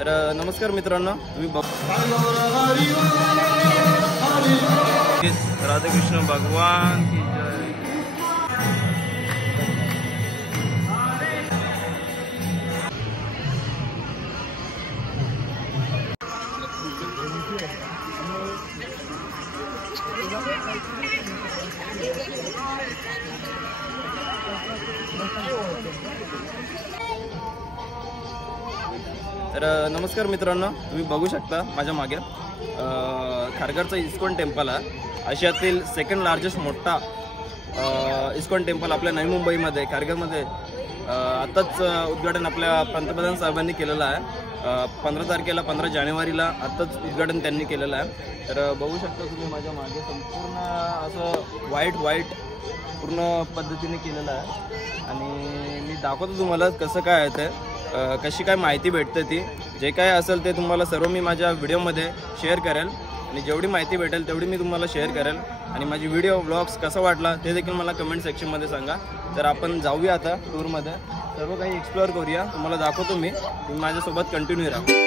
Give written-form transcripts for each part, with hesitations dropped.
तर नमस्कार मित्रांनो, तुम्ही राधाकृष्ण भगवान की जय। तर नमस्कार मित्रांनो, तुम्ही बघू शकता माझ्या मागे खारघरचा इस्कॉन टेम्पल आहे। आशियातील सेकंड लार्जेस्ट मोठा इस्कॉन टेम्पल आपल्या नवी मुंबईमध्ये खारघरमध्ये आत्ताच उद्घाटन आपल्या पंतप्रधान साहेबांनी केलेलं आहे। 15 तारखेला 15 जानेवारीला आत्ताच उद्घाटन त्यांनी केलेलं आहे। तर बघू शकता तुम्ही माझ्या मागे संपूर्ण असं व्हाईट पूर्ण पद्धतीने केलेलं आहे आणि मी दाखवतो तुम्हाला कसं काय आहे ते, कशी काय माहिती भेटते ती। जे काय असेल ते तुम्हाला सर्व मी माझ्या व्हिडिओमध्ये शेअर करेल आणि जेवढी माहिती भेटेल तेवढी मी तुम्हाला शेअर करेल। आणि माझी व्हिडिओ व्लॉग्स कसा वाटला ते देखील मला कमेंट सेक्शनमध्ये सांगा। तर आपण जाऊया आता टूरमध्ये, सर्व काही एक्सप्लोअर करूया, तुम्हाला दाखवतो मी, तुम्ही माझ्यासोबत कंटिन्यू राहा।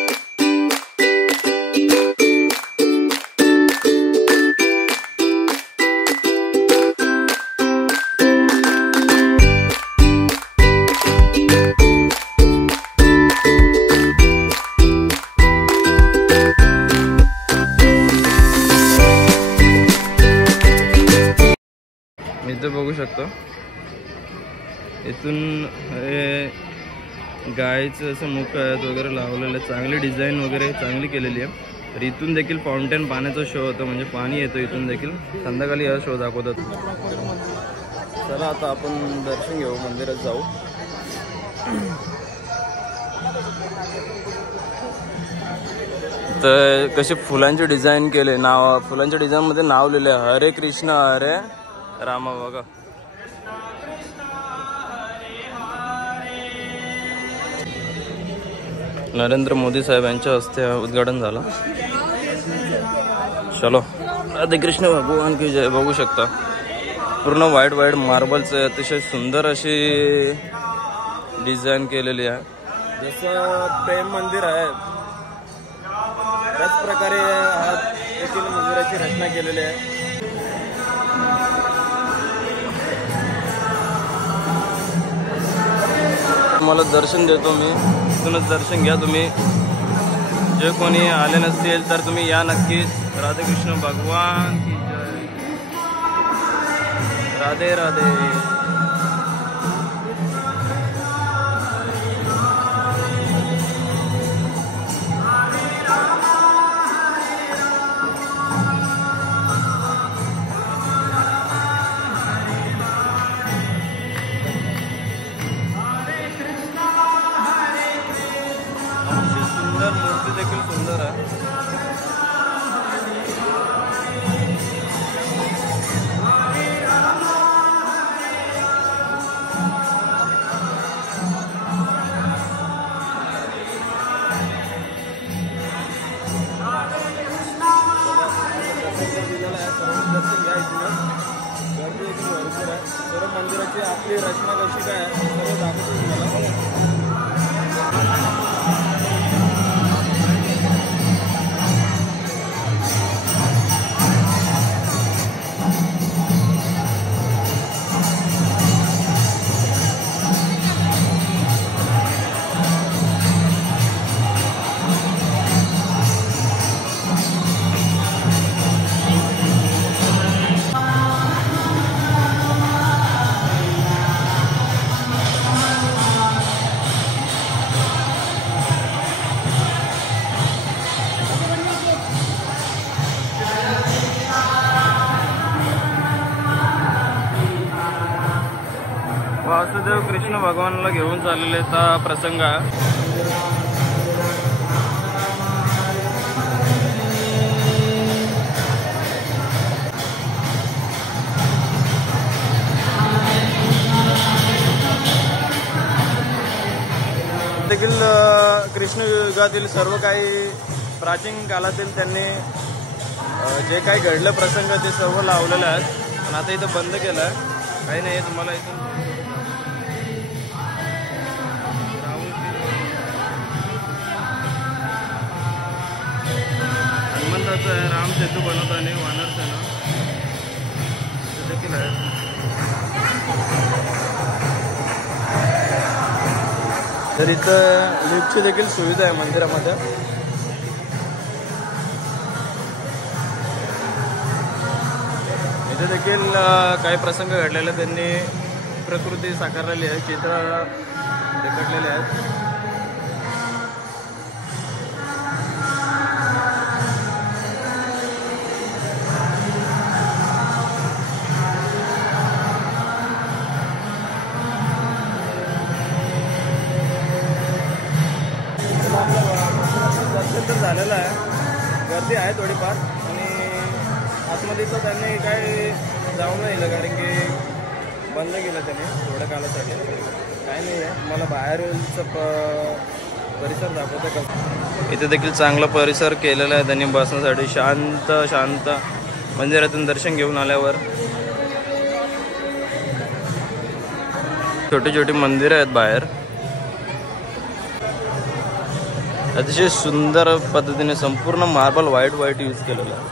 इथं बघू शकतो, इथून गायचं असं मुख आहेत वगैरे लावलेलं आहे, चांगली डिझाईन वगैरे चांगली केलेली आहे। तर इथून देखील फाउंटेन पाण्याचा शो होतो, म्हणजे पाणी येतो इथून देखील, संध्याकाळी हा शो दाखवतात। चला आता आपण दर्शन घेऊ, मंदिरात जाऊ। तर कसे फुलांचे डिझाईन केले, नाव फुलांच्या डिझाईनमध्ये नाव लिहिले हरे कृष्ण हरे रामा। बघा नरेंद्र मोदी साहेब यांच्या हस्ते उद्घाटन झालं। चलो, राधे कृष्ण भगवान की जय। बघू शकता पूर्ण व्हाईट मार्बलचं अतिशय सुंदर अशी डिझाईन केलेली आहे, जसं प्रेम मंदिर आहे त्याच प्रकारे देखील मंदिराची रचना केलेली आहे। तुम्हाला दर्शन देतो मी, इथूनच दर्शन घ्या तुम्ही। जे कोणी आले नसतील तर तुम्ही या नक्कीच। राधाकृष्ण भगवान की जय, राधे राधे। मूर्ति देखील सुंदर आहे। सर्व मंदिराची आपली रचना कशी काय सर्व दाखवतो तुम्हाला। वासुदेव कृष्ण भगवानला घेऊन चाललेले हा प्रसंग आहे। देखील कृष्ण युगातील सर्व काही प्राचीन काळातील त्यांनी जे काही घडलं प्रसंग ते सर्व लावलेले आहेत, पण आता इथं बंद केलं आहे, काही नाही तुम्हाला इथून वानरचं आहे, राम सेतू बनवताना वानरचं आहे ना ते देखील आहे. तर इथं लिफ्टची देखील सुविधा आहे मंदिरामध्ये. इथे देखील काही प्रसंग घडलेले त्यांनी प्रकृती साकारलेली आहे, चित्र रेखाटलेले आहेत. दर्शन तर झालेलं आहे, गर्दी आहे थोडीफार आणि आतमध्ये तर त्यांनी काय जाऊ नाही दिलं कारण की बंद केलं त्यांनी थोड्या कालासाठी. काय नाही आहे, मला बाहेरचं परिसर दाखवतं का. इथे देखील चांगला परिसर केलेला आहे त्यांनी बसण्यासाठी. शांत मंदिरातून दर्शन घेऊन आल्यावर छोटी छोटी मंदिरं आहेत बाहेर. अतिशय सुंदर पद्धतीने संपूर्ण मार्बल व्हाईट यूज केलेला आहे.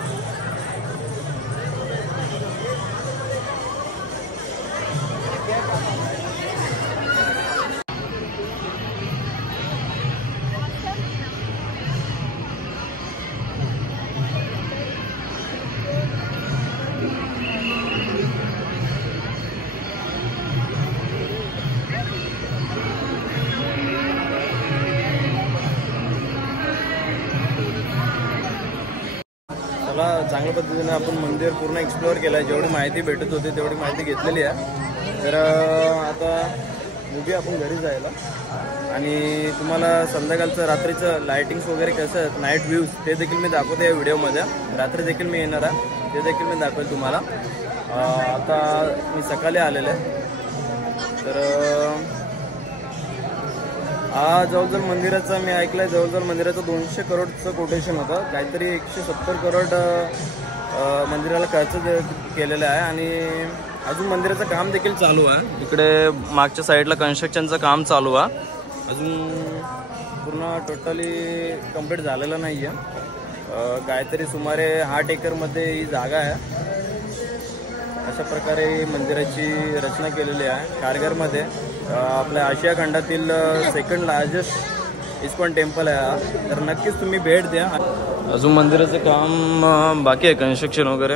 चांगल्या पद्धतीने आपण मंदिर पूर्ण एक्सप्लोअर केलं आहे. जेवढी माहिती भेटत होती तेवढी माहिती घेतलेली आहे. तर आता मुभी आपण घरी जायला आणि तुम्हाला संध्याकाळचं रात्रीचं लायटिंग्स वगैरे कसं आहेत, नाईट व्ह्यूज ते देखील मी दाखवते या व्हिडिओमध्ये. रात्री देखील मी येणार आहे, ते देखील मी दाखवेल तुम्हाला. आता मी सकाळी आलेलं आहे. तर हा जवळजवळ मंदिराचा मी ऐकलं आहे, जवळजवळ मंदिराचं 200 करोडचं कोटेशन होतं. काहीतरी 170 करोड मंदिराला खर्च केलेला आहे आणि अजून मंदिराचं काम देखील चालू आहे. इकडे मागच्या साईडला कन्स्ट्रक्शनचं काम चालू आहे, अजून पूर्ण टोटली कंप्लीट झालेलं नाही आहे. काहीतरी सुमारे 8 एकरमध्ये ही जागा आहे. अशा प्रकारे मंदिराची रचना केलेली आहे. खारघरमध्ये आपल्या आशिया खंडातील सेकंड लार्जेस्ट इस्कॉन टेम्पल आहे. तर नक्कीच तुम्ही भेट द्या. अजून मंदिराचं काम बाकी आहे, कन्स्ट्रक्शन वगैरे.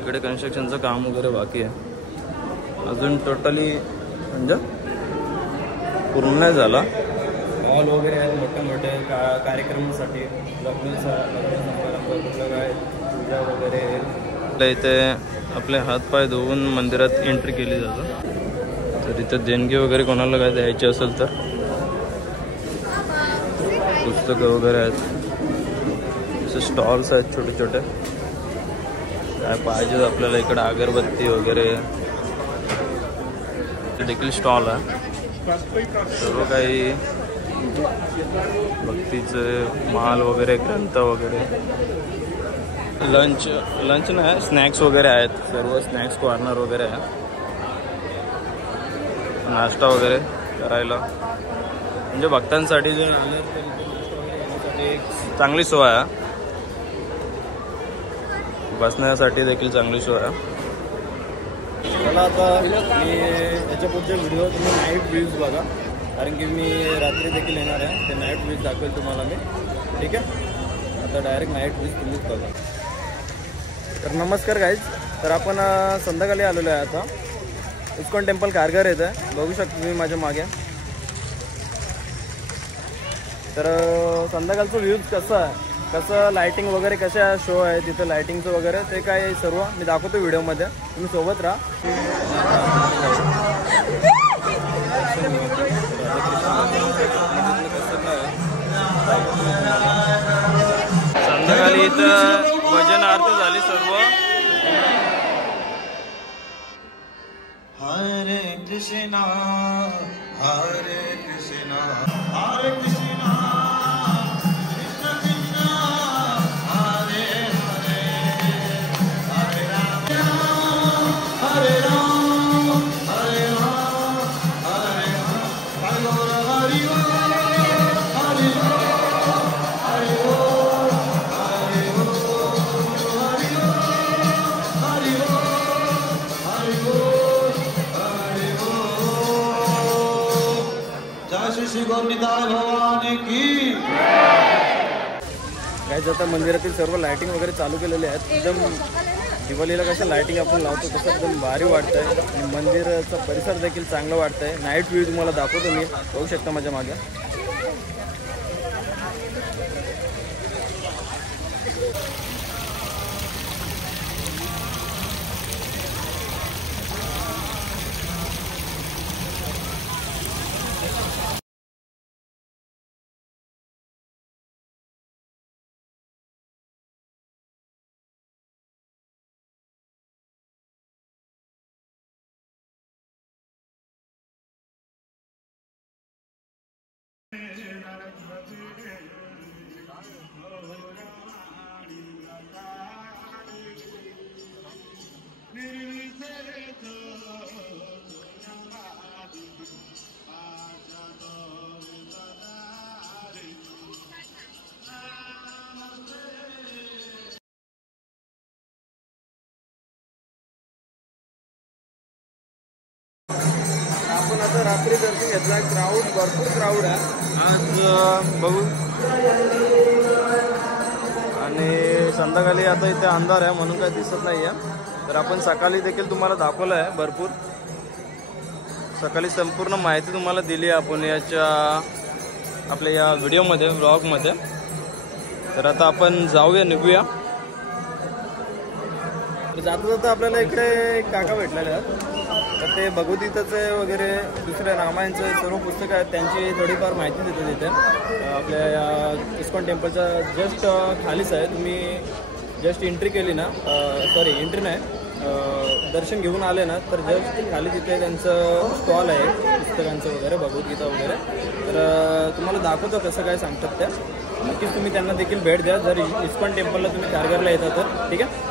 इकडे कन्स्ट्रक्शनचं काम वगैरे बाकी आहे. अजून टोटली म्हणजे पूर्ण नाही झाला. हॉल वगैरे आहेत मोठे मोठे कार्यक्रमासाठी, लग्न समारंभ काय पूजा वगैरे. आपल्या इथे आपले हातपाय धुवून मंदिरात एंट्री केली जाते. तर इथं देणगी वगैरे कोणाला काय द्यायची असेल तर पुस्तकं वगैरे आहेत. असे स्टॉल्स आहेत छोटे छोटे. काय पाहिजे आपल्याला इकडे अगरबत्ती वगैरे देखील स्टॉल आहे. सर्व काही भक्तीचे माल वगैरे, ग्रंथ वगैरे. लंच नाही, स्नॅक्स वगैरे आहेत. सर्व स्नॅक्स कॉर्नर वगैरे आहे. नाश्ता वगैरे करायला म्हणजे भक्तांसाठी जे आले तर नाश्ता वगैरे घेण्यासाठी एक चांगली सोय आहे. बसण्यासाठी देखील चांगली सोय आहे. मला आता मी याच्या पुढच्या व्हिडिओ तुम्ही नाईट व्ह्यूज बघा, कारण की मी रात्री देखील येणार आहे. ते नाईट व्ह्यूज दाखवेल तुम्हाला मी. ठीक आहे, आता डायरेक्ट नाईट व्ह्यूज तुम्हीच बघा. तर नमस्कार गाईज. तर आपण संध्याकाळी आलेलो आहे. आता इस्कॉन टेम्पल खारघर येत आहे, बघू शकता तुम्ही माझ्या मागे. तर संध्याकाळचं व्ह्यूज कसं आहे, कसं लायटिंग वगैरे कशा शो आहे तिथं लायटिंगचं वगैरे, ते काय सर्व मी दाखवतो व्हिडिओमध्ये. तुम्ही सोबत राहा. संध्याकाळी इथं भजन आरती झाली सर्व. हरे कृष्णा हरे कृष्णा हरे कृष्णा कृष्ण कृष्ण हरे हरे हरे राम हरे राम हरे राम हरे राम हरि हरि हरि हरि जय श्री श्री गौरनिताय भवानी की। गाईज आता मंदिरातील सर्व लाइटिंग वगैरे चालू केलेले आहेत. एकदम दिवाळीला कसं लाइटिंग आपण लावतो तसं एकदम भारी वाटतंय आणि मंदिराचा परिसर देखील चांगलं वाटतंय. नाईट व्ह्यू तुम्हाला दाखवतो मी, बघू शकता माझ्या मागे. आपण आता रात्री दर्शन घेतला. क्राऊड भरपूर क्राऊड आहे आज बघू. आणि संध्याकाळी आता इथे अंधार आहे म्हणून काही दिसत नाही आहे. तर आपण सकाळी देखील तुम्हाला दाखवलं आहे भरपूर. सकाळी संपूर्ण माहिती तुम्हाला दिली आहे आपण याच्या आपल्या या व्हिडिओमध्ये ब्लॉगमध्ये. तर आता आपण जाऊया, निघूया. जाता जाता आपल्याला इकडे एक काका भेटलेले आहेत. तर ते भगवद्गीताचे वगैरे दुसऱ्या रामायणचे सर्व पुस्तकं आहेत त्यांची थोडीफार माहिती देतो तिथे. आपल्या या इस्कॉन टेम्पलच्या जस्ट खालीच आहे. तुम्ही जस्ट एंट्री केली ना, सॉरी एंट्री नाही, दर्शन घेऊन आले ना तर जस्ट खाली तिथे त्यांचं स्टॉल आहे पुस्तकांचं वगैरे, भगवद्गीता वगैरे. तर तुम्हाला दाखवतो कसं काय सांगतात त्या. नक्कीच तुम्ही त्यांना देखील भेट द्या जर इस्कॉन टेम्पलला तुम्ही खारघरला येता तर. ठीक आहे.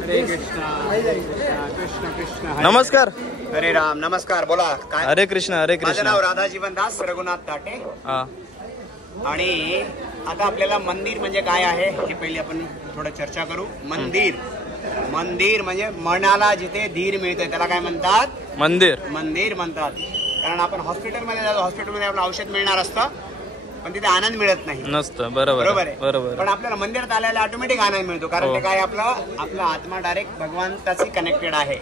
हरे कृष्ण कृष्ण नमस्कार. हरे राम. नमस्कार. बोला काय. हरे कृष्ण. हरे माझं कृष्ण. नाव राधा जीवनदास रघुनाथ ताटे. हा. आणि आता आपल्याला मंदिर म्हणजे काय आहे हे पहिले आपण थोडं चर्चा करू. मंदिर मंदिर म्हणजे मनाला जिथे धीर मिळते त्याला काय म्हणतात? मंदिर. मंदिर म्हणतात. कारण आपण हॉस्पिटलमध्ये जातो, हॉस्पिटलमध्ये आपलं औषध मिळणार असतं पण तिथे आनंद मिळत नाही नसतं. बरोबर बरोबर आहे. बरोबर. पण आपल्याला मंदिरात आल्याला ऑटोमॅटिक आनंद मिळतो कारण ते काय आपला आत्मा डायरेक्ट भगवंताशी कनेक्टेड आहे.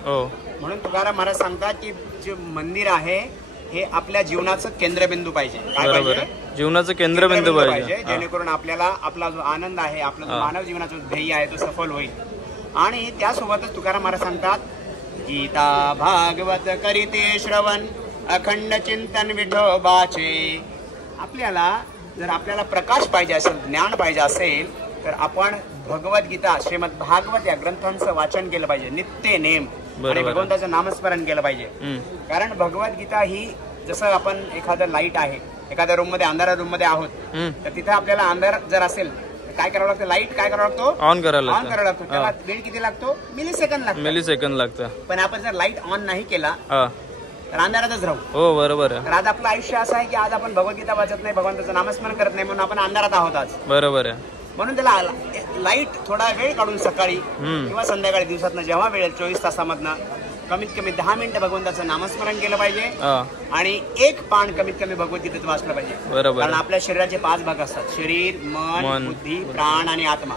म्हणून तुकाराम महाराज सांगतात की जे मंदिर आहे हे आपल्या जीवनाचं केंद्रबिंदू पाहिजे. काय पाहिजे? जीवनाचं केंद्रबिंदू पाहिजे जेणेकरून आपल्याला आपला जो आनंद आहे, आपला जो मानव जीवनाचं ध्येय आहे तो सफल होईल. आणि त्यासोबतच तुकाराम महाराज सांगतात गीता भागवत करीते श्रवण अखंड चिंतन विठोबाचे. आपल्याला प्रकाश पाहिजे असेल, ज्ञान पाहिजे असेल तर आपण भगवद्गीता श्रीमद भागवत या ग्रंथांचं वाचन केलं पाहिजे नित्य नेम आणि भगवंताचं नामस्मरण केलं पाहिजे. कारण भगवद्गीता ही जसं आपण एखादं लाईट आहे, एखाद्या रूम मध्ये अंधारा रूम मध्ये आहोत तर तिथे आपल्याला अंधार जर असेल काय करावं लागतं? लाईट काय करावं लागतो? ऑन करायला लागतो. त्याला वेळ किती लागतो? मिलीसेकंद लागतो. पण आपण जर लाईट ऑन नाही केला तर अंधारातच राहू. हो बरोबर आहे. तर आज आपलं आयुष्य असं आहे की आज आपण भगवद्गीता वाचत नाही, भगवंताचं नामस्मरण करत नाही म्हणून आपण अंधारात आहोत आज. बरोबर आहे. म्हणून त्याला लाईट थोडा वेळ काढून सकाळी किंवा संध्याकाळी दिवसातनं जेव्हा वेळ 24 तासामधनं कमीत कमी 10 मिनिटं भगवंताचं नामस्मरण केलं पाहिजे आणि एक पान कमीत कमी भगवद्गीतेत वाचलं पाहिजे. बरोबर. कारण आपल्या शरीराचे 5 भाग असतात: शरीर, मन, बुद्धी, प्राण आणि आत्मा.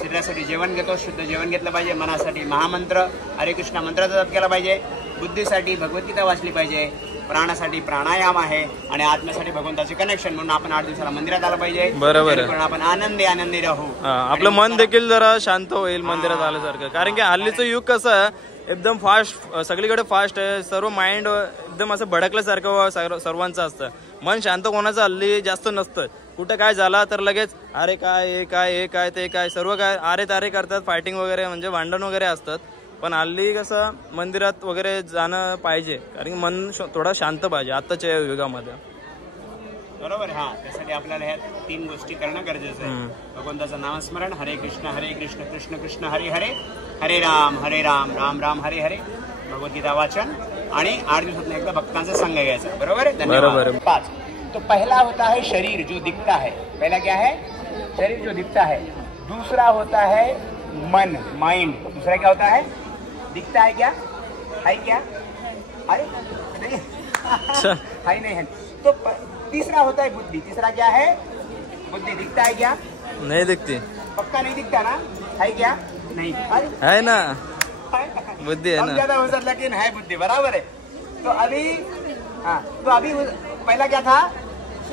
शरीरासाठी जेवण घेतो, शुद्ध जेवण घेतलं पाहिजे. मनासाठी महामंत्र हरे कृष्ण मंत्राचा जप केला पाहिजे. बुद्धीसाठी भगवद्गीता वाचली पाहिजे. प्राणासाठी प्राणायाम आहे आणि आत्म्यासाठी भगवंताचे कनेक्शन. म्हणून आपण 8 दिवसाला मंदिरात आलं पाहिजे. बरोबर. आपण आनंदी राहू. आपलं मन देखील जरा शांत होईल मंदिरात आल्यासारखं. कारण की हल्लीचं युग कसं आहे, एकदम फास्ट, सगळीकडे फास्ट आहे. सर्व माइंड एकदम असं भडकल्यासारखं सर्वांचं असतं. मन शांत कोणाचं हल्ली जास्त नसतं. कुठं काय झाला तर लगेच अरे काय हे काय हे काय ते काय सर्व काय आरे तारे करतात. फायटिंग वगैरे म्हणजे भांडण वगैरे असतात. पण हल्ली कसं मंदिरात वगैरे जाणं पाहिजे कारण मन थोडा शांत पाहिजे आताच्या युगामध्ये. बरोबर. त्यासाठी आपल्याला ह्या 3 गोष्टी करणं गरजेचं आहे. भगवंताचं नामस्मरण, हरे कृष्ण कृष्ण कृष्ण हरे हरे, हरे राम राम राम हरे हरे, भगवद्गीता वाचन आणि 8 दिवसात एकदा भक्तांचा संग घ्यायचा. बरोबर आहे. धन्यवाद. 5 तो पहला होता है शरीर जो दिखता है. पहला क्या है? शरीर जो दिखता है. दूसरा होता है मन, माइंड. दूसरा क्या होता है? दिखता है क्या? है क्या? अरे नहीं. है नहीं है। तो तीसरा होता है बुद्धि। तीसरा क्या है? बुद्धि। दिखता है क्या? नहीं दिखती। पक्का नहीं दिखता ना? है क्या? नहीं है ना, बुद्धि है ना, ज्यादा हो सकता, लेकिन है बुद्धि, बराबर है। तो अभी हाँ, तो अभी पहला क्या था?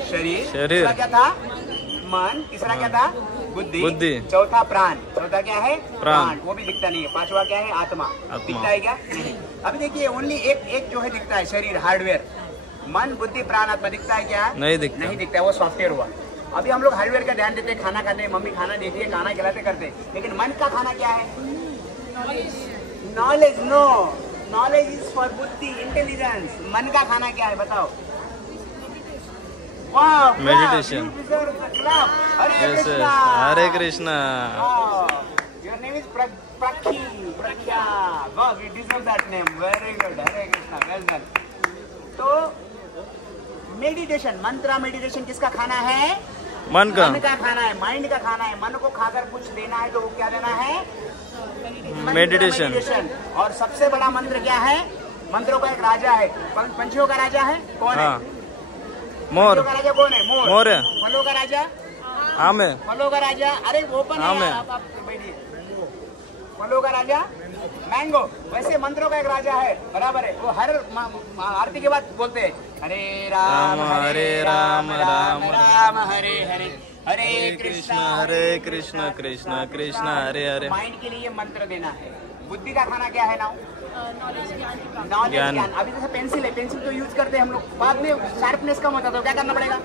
शरीर। दूसरा क्या था? मन। तीसरा क्या था? बुद्धि। चौथा प्राण। चौथा क्या है? प्राण। वो भी दिखता नहीं है। पांचवा क्या है? आत्मा। दिखता है क्या? नहीं। अभी देखिए ओनली एक जो है दिखता है, शरीर, हार्डवेयर। मन, बुद्धि, प्राण, आत्मा दिखता है क्या? नहीं दिखता। नहीं दिखता है, वो सॉफ्टवेयर हुआ। अभी हम लोग हार्डवेयर का ध्यान देते हैं, खाना खाते हैं, मम्मी खाना देती है, खाना खिलाते करते, लेकिन मन का खाना क्या है? Knowledge. No, knowledge is for बुद्धि, इंटेलिजेंस। मन का खाना क्या है बताओ? Meditation. Hare Krishna. Your name is Prakhya. वाह, we deserve that name. Very good. Hare Krishna, well done. तो मेडिटेशन, मंत्रा मेडिटेशन किसका खाना है? मन का खाना है, माइंड का खाना है। मन को खाकर कुछ लेना है तो वो क्या देना है? मेडिटेशन। और सबसे बड़ा मंत्र क्या है? मंत्रों का एक राजा है। पंछियों का राजा है कौन है? मोर। का राजा कौन है? मोर। फलों का राजा? आम है। फलों का राजा? अरे ओपन है, आप बैठिए। फलों का राजा मैंगो। वैसे मंत्रों का एक राजा है, बराबर है। वो हर आरती के बाद बोलते हैं हरे राम हरे राम राम राम हरे हरे, हरे कृष्ण कृष्ण कृष्ण हरे हरे। माइंड के लिए मंत्र देना है। बुद्धि का खाना क्या है ना? नॉलेज, ज्ञान। अभी जैसे पेंसिल है, पेंसिल तो यूज करते हैं हम लोग, बाद में शार्पनेस कम होता है तो क्या करना पड़ेगा?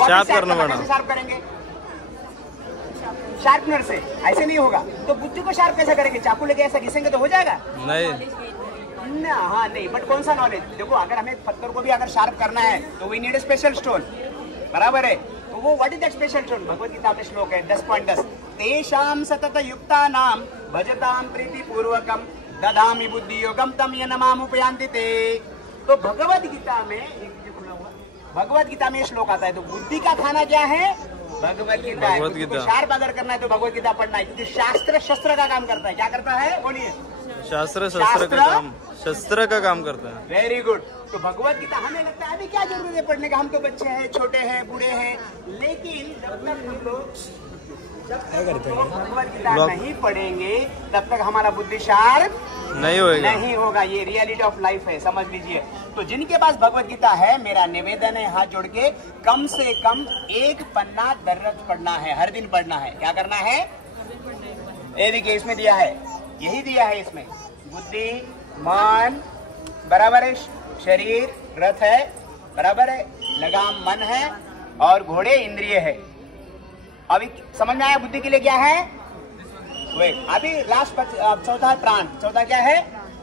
शार्प करना पड़ेगा। शार्प करेंगे शार्पनर से, ऐसे नहीं होगा। तो बुद्धि को शार्प कैसे करेंगे? चाकू लेके ऐसा घिसेंगे तो हो जाएगा? नहीं ना। हाँ नहीं, बट कौन सा नॉलेज? देखो, अगर हमें पत्थर को भी अगर शार्प करना है तो we need a special stone, बराबर है। तो वो what is that special stone? Bhagavad Gita में श्लोक है 10.10, तेषाम सतत युक्तानाम भजताम प्रीति पूर्वकम ददामि बुद्धि योगम तम ये नमामुपयांति ते। तो भगवत गीता में भगवत गीता में श्लोक आता है। तो बुद्धि का खाना क्या है? भगवत गीता है। तो शार्प अगर करना है तो भगवत गीता पढ़ना है, क्योंकि शास्त्र शस्त्र का काम करता है। क्या करता है? बोलिए। शास्त्र शस्त्र का काम करता है। Very good. तो भगवत गीता हमें लगता है अभी क्या जरूरत है पढ़ने का? हम तो बच्चे हैं, छोटे हैं, बूढ़े हैं, लेकिन जब तक हम लोग भगवत गीता नहीं पढ़ेंगे तब तक हमारा बुद्धि शार्प नहीं होगा। ये रियलिटी ऑफ लाइफ है, समझ लीजिए। तो जिनके पास भगवत गीता है, मेरा निवेदन है हाथ जोड़ के, कम से कम एक पन्ना दर्रत पढ़ना है, हर दिन पढ़ना है। क्या करना है? ये देखिए, इसमें दिया है, यही दिया है इसमें। बुद्धि, मन, बराबर है, शरीर रथ है, बराबर है, लगाम मन है, और घोड़े इंद्रिय है। अभी समझ में आया बुद्धि के लिए क्या है? अभी लास्ट चौथा है प्राण। चौथा क्या है?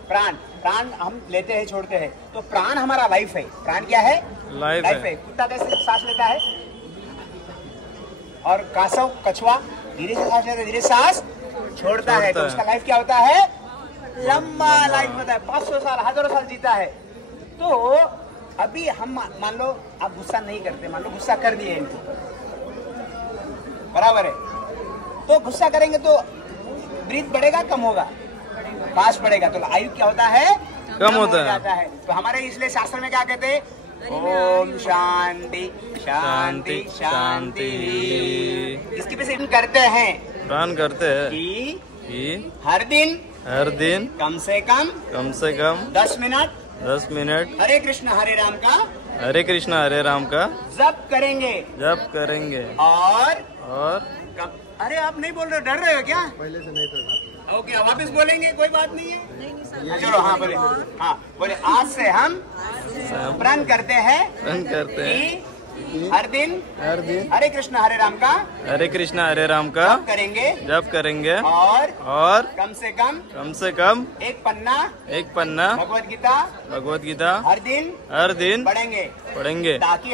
प्राण। प्राण हम लेते हैं, छोड़ते हैं, तो प्राण हमारा लाइफ है। प्राण क्या है? लाइफ है। कुत्ता कैसे सांस लेता है? और कासव, कछुआ धीरे से सांस लेता है, धीरे सांस छोड़ता है, तो उसका लाइफ क्या होता है? लंबा लाइफ होता है, 500 साल, हजारों साल जीता है। तो अभी हम मान लो आप गुस्सा नहीं करते, मान लो गुस्सा कर दिए इनको, बराबर है। तो गुस्सा करेंगे तो ब्रीथ बढ़ेगा, कम होगा? फास्ट बढ़ेगा, तो आयु क्या होता है? कम होता है। तो हमारे इसलिए शास्त्र में क्या कहते हैं? ओम शांति शांति शांति। इसकी वजह से करते हैं, प्राण करते हैं कि हर दिन कम से कम 10 मिनट हरे कृष्ण हरे राम का जप करेंगे। और अरे आप नहीं बोल रहे, डर रहे हो क्या? पहले से नहीं था। ओके, वापस बोलेंगे, कोई बात नहीं है। चलो हाँ बोले, हाँ बोले, आज से हम प्रण करते हैं कि हर दिन हरे कृष्ण हरे राम का जप करेंगे और कम से कम एक पन्ना भगवत गीता हर दिन पढ़ेंगे, ताकि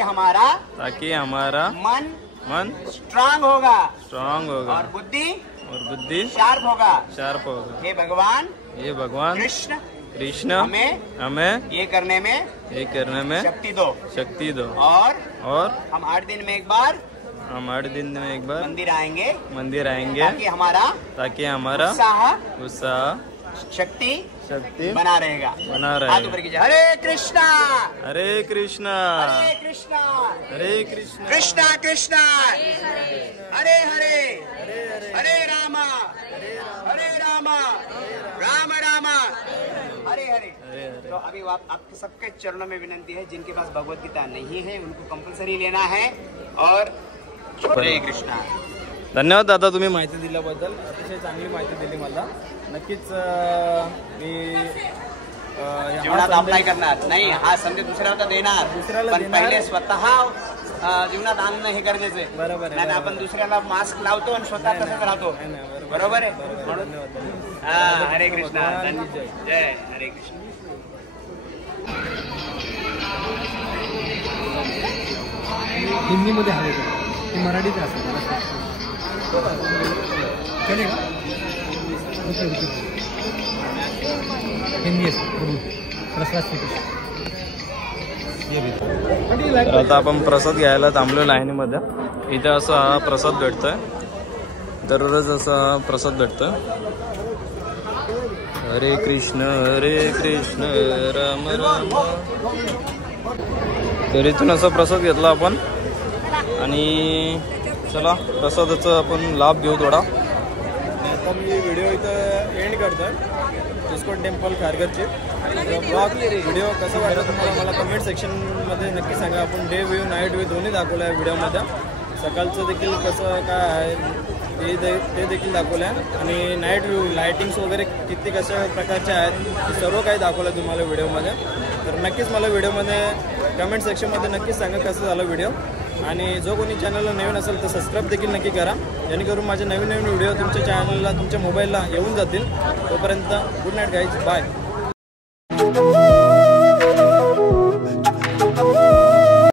हमारा मन स्ट्रांग होगा और बुद्धि शार्प होगा। हे भगवान कृष्ण हमें ये करने में शक्ति दो। और हम 8 दिन में एक बार मंदिर आएंगे, ताकि हमारा उत्साह शक्ति शक्ति बना रहेगा। बना हाथ ऊपर कीजिए। हरे कृष्णा हरे कृष्णा हरे कृष्णा हरे कृष्णा कृष्णा कृष्णा हरे हरे हरे रामा राम रामा हरे हरे। तो अभी आपके सबके चरणों में विनंती है, जिनके पास भगवत गीता नहीं है उनको कंपल्सरी लेना है। और हरे कृष्णा। धन्यवाद दादा, तुम्ही माहिती दिल्याबद्दल, अतिशय चांगली माहिती दिली मला। नक्कीच मी जीवनात अप्लाय करणार नाही, हा संदेश दुसऱ्याला देणार, पण पहिले स्वतः जीवनात आणणं हे गरजेचं आहे। बरोबर आहे, नाही तर आपण दुसऱ्याला मास्क लावतो आणि स्वतः तसंच राहतो। बरोबर आहे म्हणून हरे कृष्णा। जय हरे कृष्ण। हिंदी मध्ये हवे ते मराठीत असेल चलेगा हिंदी प्रसाद तर आता आपण प्रसाद घ्यायला थांबलो लाईनीमध्ये। इथे असा हा प्रसाद भेटतोय, दररोज असा प्रसाद भेटतोय। हरे कृष्ण राम राम। तर इथून असा प्रसाद घेतला आपण आणि चला प्रसादाचा आपण लाभ घेऊ थोडा। आता मी व्हिडिओ इथं एंड करतोय इस्कॉन टेम्पल खारघरचे। ब्लॉग व्हिडिओ कसा वाटला तुम्हाला मला कमेंट सेक्शनमध्ये नक्की सांगा। आपण डे व्ह्यू नाईट व्ह्यू दोन्ही दाखवलं आहे व्हिडिओमध्ये। सकाळचं देखील कसं काय आहे ते देखील दाखवलं आहे आणि नाईट व्ह्यू लायटिंग्स वगैरे किती कशा प्रकारचे आहेत ते सर्व काही दाखवलं आहे तुम्हाला व्हिडिओमध्ये। तर नक्कीच मला व्हिडिओमध्ये कमेंट सेक्शनमध्ये नक्कीच सांगा कसं झालं व्हिडिओ। आणि जो कोणी चॅनलला नवीन असेल तर सबस्क्राईब देखील नक्की करा, जेणेकरून माझे नवीन व्हिडिओ तुमच्या चॅनलला तुमच्या मोबाईलला येऊन जातील। तोपर्यंत गुड नाईट गाईज, बाय।